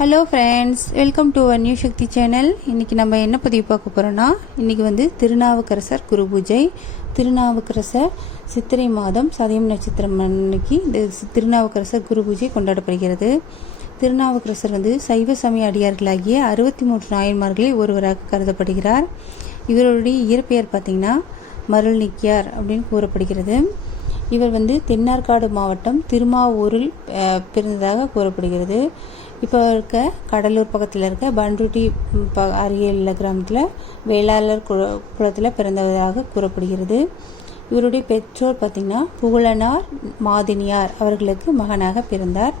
Hello friends welcome to our new Shakti channel இன்றைக்கி நம்ம என்ன பதிவு பார்க்க போகிறோன்னா இன்றைக்கி வந்து திருநாவுக்கரசர் குரு பூஜை. திருநாவுக்கரசர் சித்திரை மாதம் சதயம் நட்சத்திரம் அன்னைக்கு இந்த திருநாவுக்கரசர் குரு பூஜை கொண்டாடப்படுகிறது. திருநாவுக்கரசர் வந்து சைவ சமய அடியார்களாகிய அறுபத்தி மூன்று நாயன்மார்களில் ஒருவராக கருதப்படுகிறார். இவருடைய இயற்பெயர் பார்த்திங்கன்னா மருள்நிக்கியார் அப்படின்னு கூறப்படுகிறது. இவர் வந்து தென்னார்காடு மாவட்டம் திருமாவூரில் பிறந்ததாக கூறப்படுகிறது. இப்போ இருக்க கடலூர் பக்கத்தில் இருக்க பண்ருட்டி ப அருகே உள்ள கிராமத்தில் வேளாளர் குல குலத்தில் பிறந்ததாக கூறப்படுகிறது. இவருடைய பெற்றோர் பார்த்திங்கன்னா புகழனார் மாதினியார் அவர்களுக்கு மகனாக பிறந்தார்.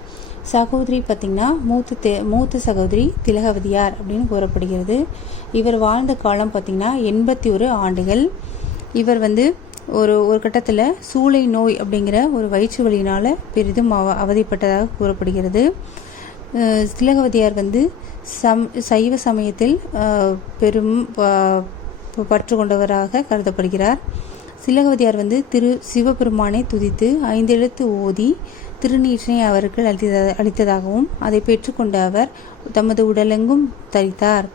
சகோதரி பார்த்திங்கன்னா மூத்த தே மூத்த சகோதரி திலகவதியார் அப்படின்னு கூறப்படுகிறது. இவர் வாழ்ந்த காலம் பார்த்திங்கன்னா எண்பத்தி ஒரு ஆண்டுகள். இவர் வந்து ஒரு ஒரு கட்டத்தில் சூளை நோய் அப்படிங்கிற ஒரு வயிற்று வலியினால் பெரிதும் அவ அவதிப்பட்டதாக கூறப்படுகிறது. திலகவதியார் வந்து சம் சைவ சமயத்தில் பெரும் பற்று கொண்டவராக கருதப்படுகிறார். திலகவதியார் வந்து திரு சிவபெருமானை துதித்து ஐந்தெழுத்து ஓதி திருநீற்றினை அவருக்கு அளித்ததா அளித்ததாகவும் அதை பெற்றுக்கொண்ட அவர் தமது உடலெங்கும் தரித்தார்.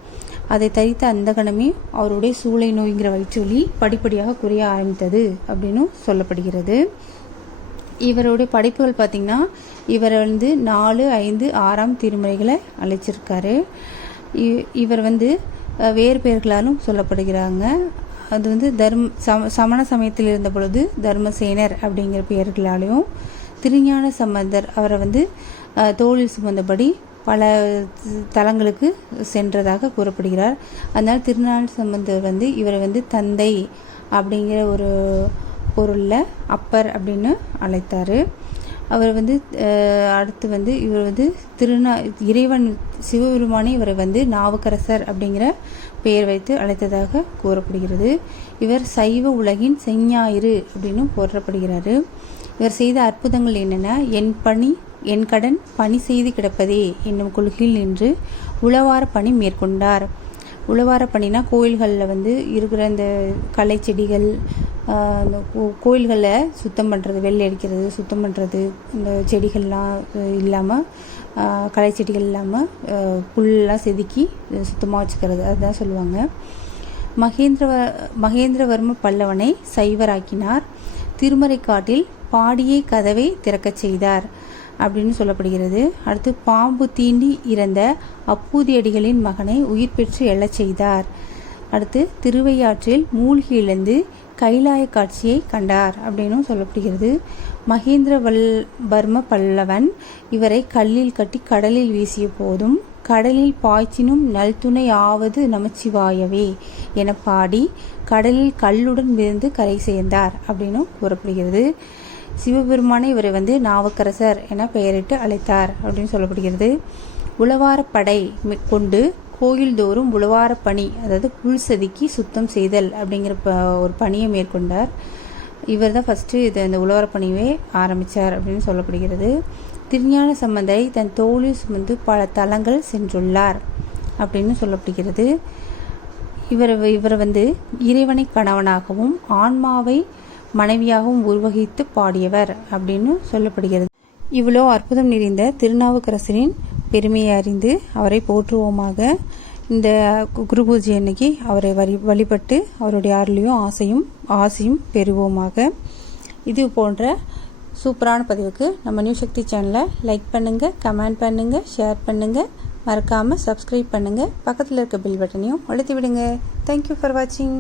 அதை தரித்த அந்த கணமே அவருடைய சூளை நோய்ங்கிற வயிற்றுவலி படிப்படியாக குறைய ஆரம்பித்தது அப்படின்னு சொல்லப்படுகிறது. இவருடைய படைப்புகள் பார்த்திங்கன்னா இவர் வந்து நாலு ஐந்து ஆறாம் திருமுறைகளை அழைச்சிருக்காரு இவர் வந்து வேறு பெயர்களாலும் சொல்லப்படுகிறாங்க. அது வந்து தர்ம சம சமண சமயத்தில் இருந்த பொழுது தர்மசேனர் அப்படிங்கிற பெயர்களாலையும் திருஞான சம்பந்தர் அவரை வந்து தோழில் தோளில் சுமந்தபடி பல தலங்களுக்கு சென்றதாக கூறப்படுகிறார். அதனால் திருநாள் சம்பந்தர் வந்து இவரை வந்து தந்தை அப்படிங்கிற ஒரு பொருளில் அப்பர் அப்படின்னு அழைத்தார். அவர் வந்து அடுத்து வந்து இவர் வந்து திருநா இறைவன் சிவபெருமானே இவரை வந்து நாவுக்கரசர் அப்படிங்கிற பெயர் வைத்து அழைத்ததாக கூறப்படுகிறது. இவர் சைவ உலகின் செஞ்ஞாயிறு அப்படின்னு போற்றப்படுகிறாரு. இவர் செய்த அற்புதங்கள் என்னென்ன என் பணி என் கடன் பணி செய்து கிடப்பதே என்னும் கொள்கையில் நின்று உளவார பணி மேற்கொண்டார். உழவார பணினா கோயில்களில் வந்து இருக்கிற அந்த களை செடிகள் அந்த கோ- கோயில்களை சுத்தம் பண்ணுறது வெள்ளை அடிக்கிறது சுத்தம் பண்ணுறது இந்த செடிகள்லாம் இல்லாமல் களை செடிகள் இல்லாமல் புல்லாம் செதுக்கி சுத்தமாக வச்சுக்கிறது. அதுதான் சொல்லுவாங்க. மகேந்திரவ மகேந்திரவர்ம பல்லவனை சைவராக்கினார். திருமறைக்காட்டில் பாடியே கதவை திறக்கச் செய்தார் அப்படின்னு சொல்லப்படுகிறது. அடுத்து பாம்பு தீண்டி இறந்த அப்பூதியடிகளின் மகனை உயிர் பெற்று எழச் செய்தார். அடுத்து திருவையாற்றில் மூழ்கி இழந்து கைலாய காட்சியை கண்டார் அப்படின்னும் சொல்லப்படுகிறது. மகேந்திர வல் வர்ம பல்லவன் இவரை கல்லில் கட்டி கடலில் வீசிய போதும் கடலில் பாய்ச்சினும் நல்துணை ஆவது நமச்சிவாயவே என பாடி கடலில் கல்லுடன் விழுந்து கரை சேர்ந்தார் அப்படின்னும் கூறப்படுகிறது. சிவபெருமானை இவரை வந்து நாவக்கரசர் என பெயரிட்டு அழைத்தார் அப்படின்னு சொல்லப்படுகிறது. உளவாரப்படை கொண்டு கோயில்தோறும் உழவார பணி அதாவது புல் செதுக்கி சுத்தம் செய்தல் அப்படிங்கிற ப ஒரு பணியை மேற்கொண்டார். இவர் தான் ஃபஸ்ட்டு இதை இந்த உழவாரப் பணியை ஆரம்பித்தார் அப்படின்னு சொல்லப்படுகிறது. திருஞான சம்பந்தரை தன் தோளில் சுமந்து பல தலங்கள் சென்றுள்ளார் அப்படின்னு சொல்லப்படுகிறது. இவர் இவர் வந்து இறைவனை கணவனாகவும் ஆன்மாவை மனைவியாகவும் உருவகித்து பாடியவர் அப்படின்னு சொல்லப்படுகிறது. இவ்வளோ அற்புதம் நிறைந்த திருநாவுக்கரசரின் பெருமையை அறிந்து அவரை போற்றுவோமாக. இந்த கு- குரு பூஜை அன்னைக்கு அவரை வழி வழிபட்டு அவருடைய அருளையும் ஆசையும் ஆசையும் பெறுவோமாக. இது போன்ற சூப்பரான பதிவுக்கு நம்ம நியூ சக்தி சேனலை லைக் பண்ணுங்கள் கமெண்ட் பண்ணுங்கள் ஷேர் பண்ணுங்கள் மறக்காமல் சப்ஸ்கிரைப் பண்ணுங்கள் பக்கத்தில் இருக்க பில் பட்டனையும் அழுத்தி விடுங்க. தேங்க்யூ ஃபார் வாட்சிங்